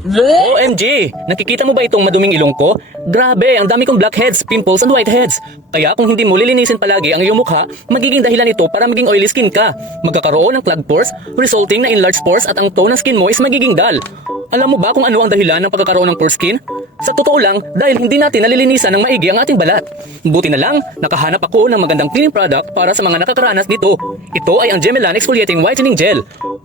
OMG! Nakikita mo ba itong maduming ilong ko? Grabe, ang dami kong blackheads, pimples, and whiteheads. Kaya kung hindi mo lilinisin palagi ang iyong mukha, magiging dahilan ito para maging oily skin ka. Magkakaroon ng clogged pores, resulting na enlarged pores at ang tone ng skin mo is magiging dull. Alam mo ba kung ano ang dahilan ng pagkakaroon ng poor skin? Sa totoo lang, dahil hindi natin nalilinisan ng maigi ang ating balat. Buti na lang, nakahanap ako ng magandang cleaning product para sa mga nakakaranas nito. Ito ay ang Gemelan Exfoliating Whitening Gel.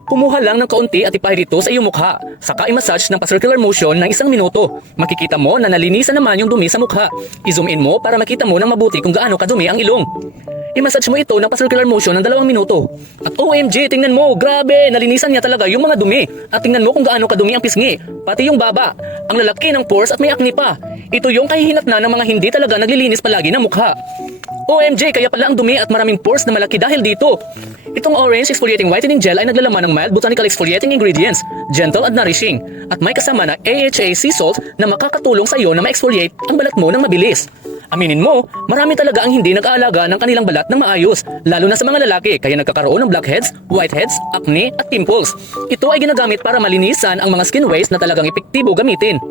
Kumuha lang ng kaunti at ipahid ito sa iyong mukha. Saka i-massage ng pa-circular motion ng isang minuto. Makikita mo na nalinisan naman yung dumi sa mukha. I-zoom in mo para makita mo ng mabuti kung gaano kadumi ang ilong. I-massage mo ito ng pa-circular motion ng dalawang minuto. At OMG, tingnan mo, grabe, nalinisan niya talaga yung mga dumi. At tingnan mo kung gaano kadumi ang pisngi, pati yung baba, ang lalaki ng pores at may acne pa. Ito yung kahihinat na ng mga hindi talaga naglilinis palagi ng mukha. OMG, kaya pala ang dumi at maraming pores na malaki dahil dito. Itong Orange Exfoliating Whitening Gel ay naglalaman ng mild botanical exfoliating ingredients, gentle at nourishing, at may kasama na AHA sea salt na makakatulong sa iyo na ma-exfoliate ang balat mo ng mabilis. Aminin mo, marami talaga ang hindi nag-aalaga ng kanilang balat ng maayos, lalo na sa mga lalaki kaya nagkakaroon ng blackheads, whiteheads, acne at pimples. Ito ay ginagamit para malinisan ang mga skin waste na talagang epektibo gamitin.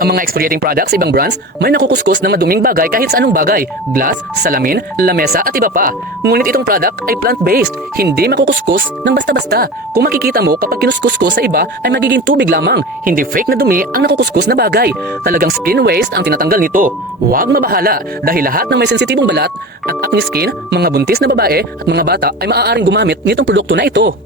Ang mga exfoliating products ibang brands may nakukuskus ng maduming bagay kahit sa anong bagay, glass, salamin, lamesa at iba pa. Ngunit itong product ay plant-based, hindi makukuskus ng basta-basta. Kung makikita mo kapag kinuskus sa iba ay magiging tubig lamang, hindi fake na dumi ang nakukuskus na bagay. Talagang skin waste ang tinatanggal nito. Huwag mabahala dahil lahat ng may sensitibong balat at acne skin, mga buntis na babae at mga bata ay maaaring gumamit nitong produkto na ito.